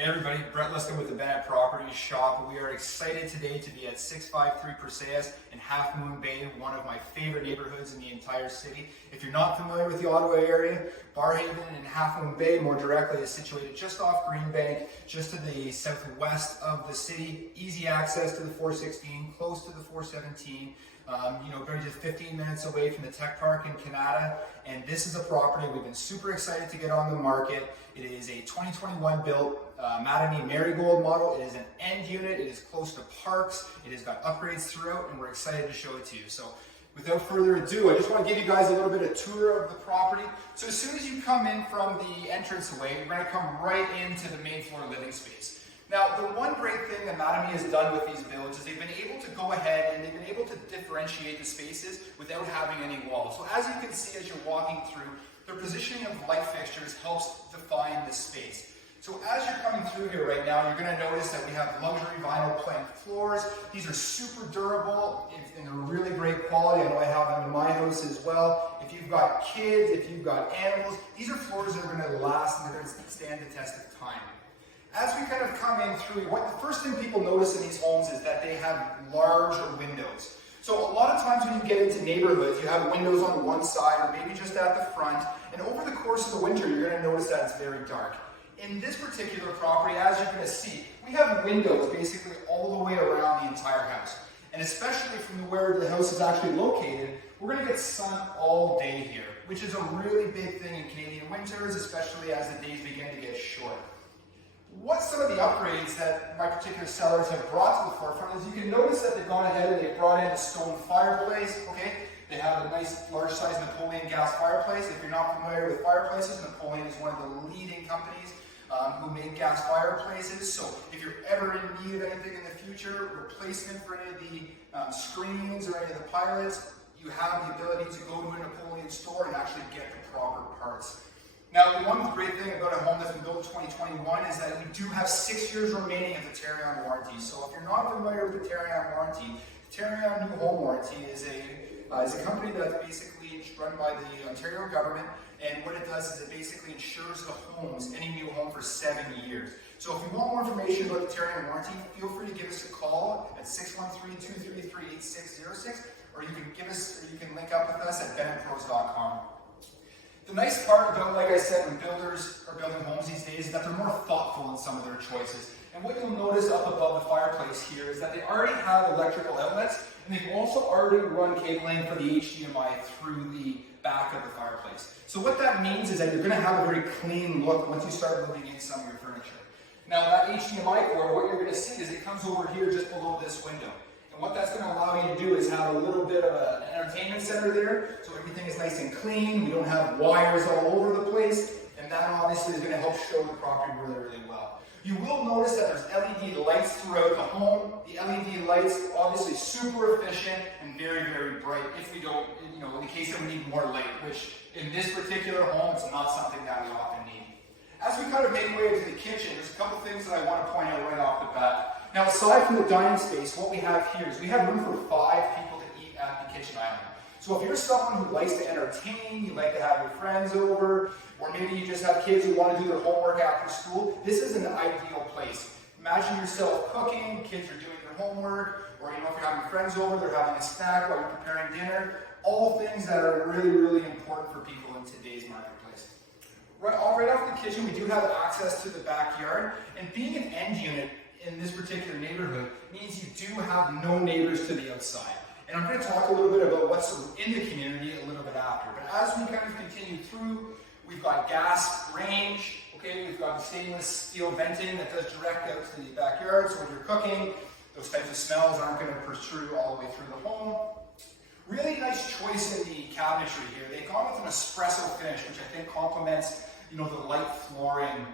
Hey everybody, Brett Liston with the Bennett Property Shop. We are excited today to be at 653 Perseus in Half Moon Bay, one of my favorite neighborhoods in the entire city. If you're not familiar with the Ottawa area, Barhaven and Half Moon Bay more directly is situated just off Greenbank, just to the southwest of the city. Easy access to the 416, close to the 417. Very just 15 minutes away from the tech park in Canada. And this is a property we've been super excited to get on the market. It is a 2021 built Mattamy Marigold model. It is an end unit. It is close to parks. It has got upgrades throughout, and we're excited to show it to you. So without further ado, I just want to give you guys a little bit of tour of the property. So as soon as you come in from the entranceway, we're going to come right into the main floor living space. Now, the one great thing that Mattamy has done with these builds is they've been able to go ahead and they've been able to differentiate the spaces without having any walls. So as you can see as you're walking through, their positioning of light fixtures helps define the space. So as you're coming through here right now, you're going to notice that we have luxury vinyl plank floors. These are super durable and they're really great quality. I know I have them in my house as well. If you've got kids, if you've got animals, these are floors that are going to last and they're going to stand the test of time. As we kind of come in through, the first thing people notice in these homes is that they have larger windows. So a lot of times when you get into neighborhoods, you have windows on one side or maybe just at the front, and over the course of the winter, you're going to notice that it's very dark. In this particular property, as you're going to see, we have windows basically all the way around the entire house. And especially from where the house is actually located, we're going to get sun all day here, which is a really big thing in Canadian winters, especially as the days begin to get short. What's some of the upgrades that my particular sellers have brought to the forefront is you can notice that they've gone ahead and they've brought in a stone fireplace, okay? They have a nice large size Napoleon gas fireplace. If you're not familiar with fireplaces, Napoleon is one of the leading companies who make gas fireplaces. So if you're ever in need of anything in the future, replacement for any of the screens or any of the pilots, you have the ability to go to a Napoleon store and actually get the proper parts. Now, the one great thing about a home that's been built in 2021 is that we do have 6 years remaining of the tear-on warranty. So if you're not familiar with the tear-on warranty, the tear-on new home warranty is a company that's basically run by the Ontario government, and what it does is it basically insures the homes, any new home, for 7 years. So if you want more information about the tear-on warranty, feel free to give us a call at 613-233-8606, or you can link up with us at bennettpros.com. The nice part about, like I said, when builders are building homes these days is that they're more thoughtful in some of their choices. And what you'll notice up above the fireplace here is that they already have electrical outlets, and they've also already run cabling for the HDMI through the back of the fireplace. So what that means is that you're going to have a very clean look once you start moving in some of your furniture. Now that HDMI cord, what you're going to see is it comes over here just below this window. What that's going to allow you to do is have a little bit of an entertainment center there, so everything is nice and clean. We don't have wires all over the place, and that obviously is going to help show the property really, really well. You will notice that there's LED lights throughout the home. The LED lights, obviously super efficient and very, very bright if we don't, in the case that we need more light, which in this particular home, it's not something that we often need. As we kind of make way into the kitchen, there's a couple things that I want to point out right off the bat. Now, aside from the dining space, what we have here is we have room for 5 people to eat at the kitchen island. So if you're someone who likes to entertain, you like to have your friends over, or maybe you just have kids who want to do their homework after school, this is an ideal place. Imagine yourself cooking, kids are doing their homework, or if you're having friends over, they're having a snack while you're preparing dinner. All things that are really, really important for people in today's marketplace. Right off the kitchen, we do have access to the backyard, and being an end unit in this particular neighborhood means you do have no neighbors to the outside. And I'm going to talk a little bit about what's in the community a little bit after. But as we kind of continue through, we've got gas range, okay, we've got stainless steel venting that does direct out to the backyard, so when you're cooking, those types of smells aren't going to protrude all the way through the home. Really nice choice in the cabinetry here. They've gone with an espresso finish, which I think complements the light flooring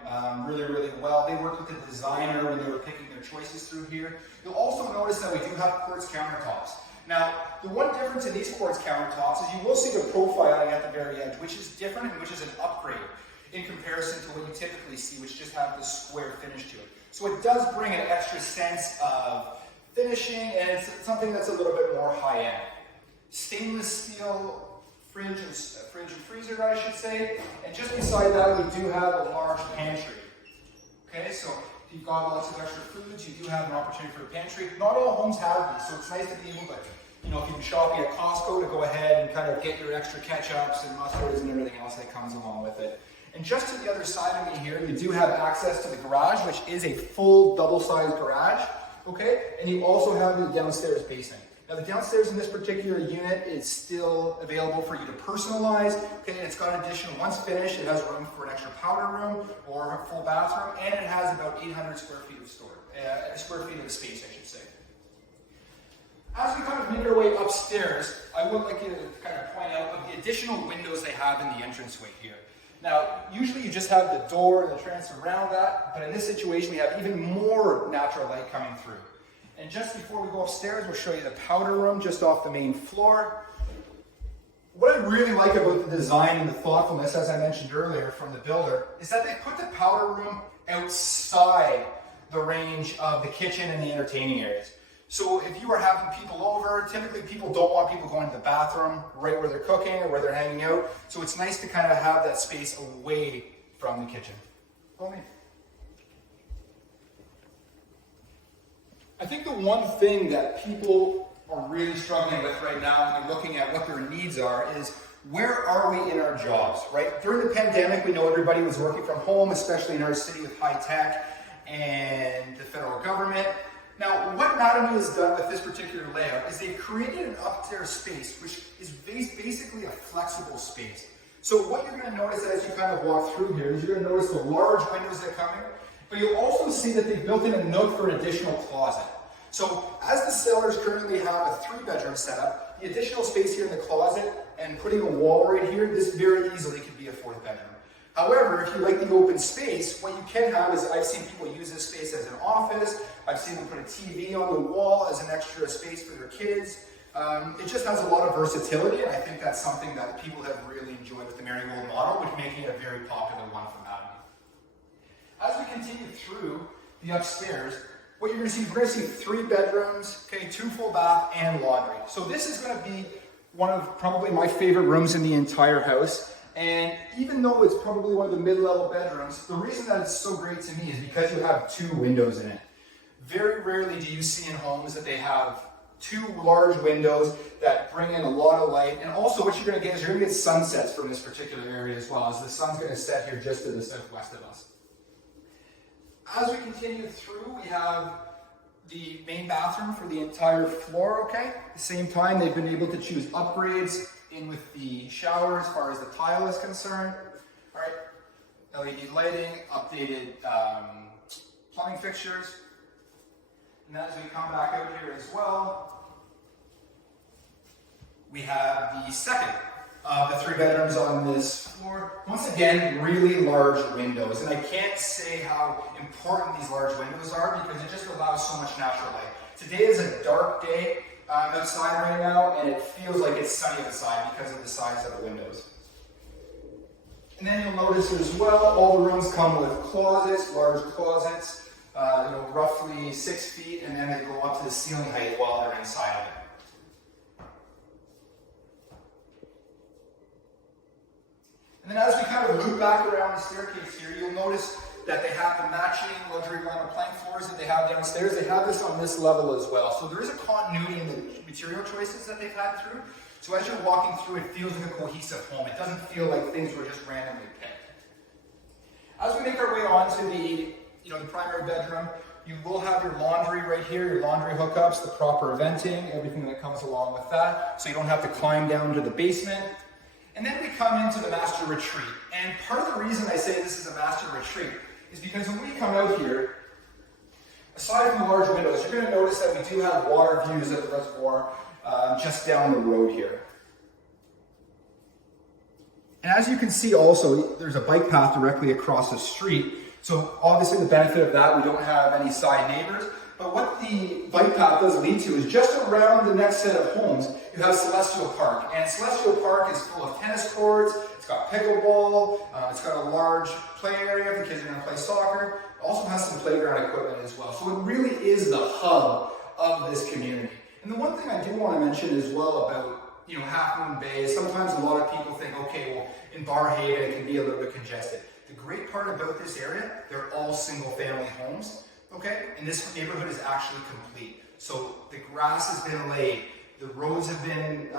really, really well. They worked with the designer when they were picking their choices through here. You'll also notice that we do have quartz countertops. Now, the one difference in these quartz countertops is you will see the profiling at the very edge, which is different and which is an upgrade in comparison to what you typically see, which just have this square finish to it. So it does bring an extra sense of finishing, and it's something that's a little bit more high-end. Stainless steel fridge and freezer, I should say. And just beside that, we do have a large pantry. Okay, so if you've got lots of extra foods, you do have an opportunity for a pantry. Not all homes have these, so it's nice to be able to, you know, if you've been shopping at Costco, to go ahead and kind of get your extra ketchups and mustards and everything else that comes along with it. And just to the other side of me here, you do have access to the garage, which is a full double-sized garage, okay? And you also have the downstairs basement. Now the downstairs in this particular unit is still available for you to personalize, okay? It's got additional, once finished, it has room for an extra powder room or a full bathroom, and it has about 800 square feet of square feet of space, I should say. As we kind of make our way upstairs, I would like you to kind of point out the additional windows they have in the entranceway here. Now, usually you just have the door and the transom around that, but in this situation we have even more natural light coming through. And just before we go upstairs, we'll show you the powder room just off the main floor. What I really like about the design and the thoughtfulness, as I mentioned earlier from the builder, is that they put the powder room outside the range of the kitchen and the entertaining areas. So if you are having people over, typically people don't want people going to the bathroom right where they're cooking or where they're hanging out. So it's nice to kind of have that space away from the kitchen. Follow me. I think the one thing that people are really struggling with right now when they're looking at what their needs are is, where are we in our jobs, right? During the pandemic, we know everybody was working from home, especially in our city with high tech and the federal government. Now, what Mattamy has done with this particular layout is they've created an upstairs space, which is basically a flexible space. So what you're going to notice as you kind of walk through here is you're going to notice the large windows that come in, but you'll also see that they've built in a nook for an additional closet. So as the sellers currently have a 3-bedroom setup, the additional space here in the closet and putting a wall right here, this very easily could be a 4th bedroom. However, if you like the open space, what you can have is, I've seen people use this space as an office. I've seen them put a TV on the wall as an extra space for their kids. It just has a lot of versatility, and I think that's something that people have really enjoyed with the Marigold model, which making it a very popular one for Mattamy. As we continue through the upstairs, what you're going to see, we're going to see 3 bedrooms, okay, 2 full bath and laundry. So this is going to be one of probably my favorite rooms in the entire house. And even though it's probably one of the mid-level bedrooms, the reason that it's so great to me is because you have 2 windows in it. Very rarely do you see in homes that they have 2 large windows that bring in a lot of light. And also what you're going to get is you're going to get sunsets from this particular area as well, as the sun's going to set here just to the southwest of us. As we continue through, we have the main bathroom for the entire floor, okay? At the same time, they've been able to choose upgrades in with the shower as far as the tile is concerned. All right, LED lighting, updated plumbing fixtures. And then as we come back out here as well, we have the second of the 3 bedrooms on this floor. Once again, really large windows. And I can't say how important these large windows are because it just allows so much natural light. Today is a dark day outside right now, and it feels like it's sunny outside because of the size of the windows. And then you'll notice as well, all the rooms come with closets, large closets, roughly 6 feet, and then they go up to the ceiling height while they're inside of it. And then as we kind of loop back around the staircase here, you'll notice that they have the matching luxury vinyl plank floors that they have downstairs. They have this on this level as well. So there is a continuity in the material choices that they've had through. So as you're walking through, it feels like a cohesive home. It doesn't feel like things were just randomly picked. As we make our way on to the primary bedroom, you will have your laundry right here, your laundry hookups, the proper venting, everything that comes along with that. So you don't have to climb down to the basement. And then we come into the master retreat. And part of the reason I say this is a master retreat is because when we come out here, aside from the large windows, you're going to notice that we do have water views of the reservoir just down the road here. And as you can see also, there's a bike path directly across the street. So obviously the benefit of that, we don't have any side neighbors. But what the bike path does lead to is just around the next set of homes, you have Celestial Park. And Celestial Park is full of tennis courts, it's got pickleball, it's got a large play area if the kids are going to play soccer. It also has some playground equipment as well. So it really is the hub of this community. And the one thing I do want to mention as well about Half Moon Bay is sometimes a lot of people think, okay, well, in Barrhaven it can be a little bit congested. The great part about this area, they're all single family homes, okay? And this neighborhood is actually complete. So the grass has been laid, the roads have been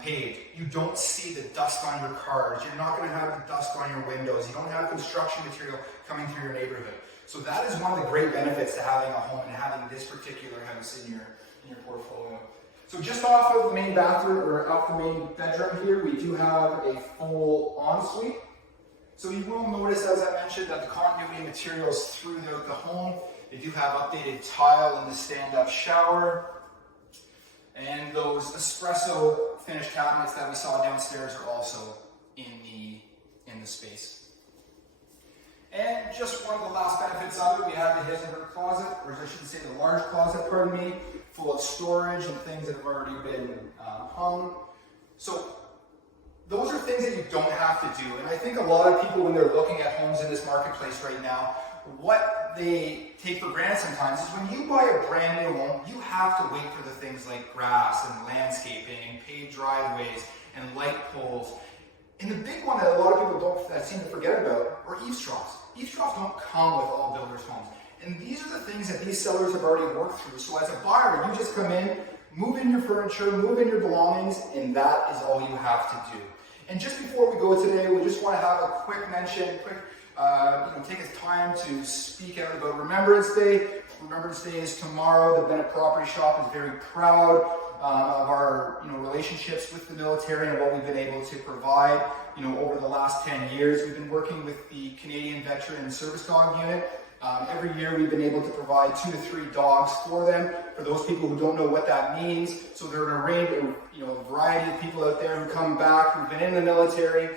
paved. You don't see the dust on your cars. You're not gonna have the dust on your windows. You don't have construction material coming through your neighborhood. So that is one of the great benefits to having a home and having this particular house in your portfolio. So just off of the main bathroom, or off the main bedroom here, we do have a full ensuite. So you will notice, as I mentioned, that the continuity materials throughout the home. They do have updated tile in the stand-up shower. And those espresso finished cabinets that we saw downstairs are also in the space. And just one of the last benefits of it, we have the his and her closet, or I should say the large closet, pardon me, full of storage and things that have already been hung. So those are things that you don't have to do. And I think a lot of people, when they're looking at homes in this marketplace right now, what they take for granted sometimes is when you buy a brand new home, you have to wait for the things like grass and landscaping and paved driveways and light poles. And the big one that a lot of people seem to forget about are eaves troughs. Eaves troughs don't come with all builders' homes. And these are the things that these sellers have already worked through. So as a buyer, you just come in, move in your furniture, move in your belongings, and that is all you have to do. And just before we go today, we just want to have a quick mention, take a time to speak out about Remembrance Day. Remembrance Day is tomorrow. The Bennett Property Shop is very proud of our relationships with the military and what we've been able to provide over the last 10 years. We've been working with the Canadian Veteran Service Dog Unit. Every year we've been able to provide 2 to 3 dogs for them. For those people who don't know what that means, so there are a variety of people out there who come back, who've been in the military,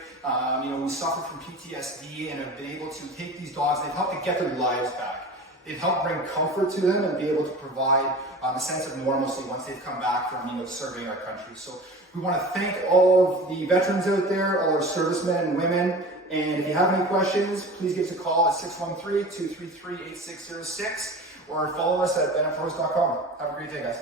who suffer from PTSD and have been able to take these dogs. They've helped to get their lives back. They've helped bring comfort to them and be able to provide a sense of normalcy once they've come back from serving our country. So we want to thank all of the veterans out there, all our servicemen and women. And if you have any questions, please give us a call at 613-233-8606 or follow us at bennettpros.com. Have a great day, guys.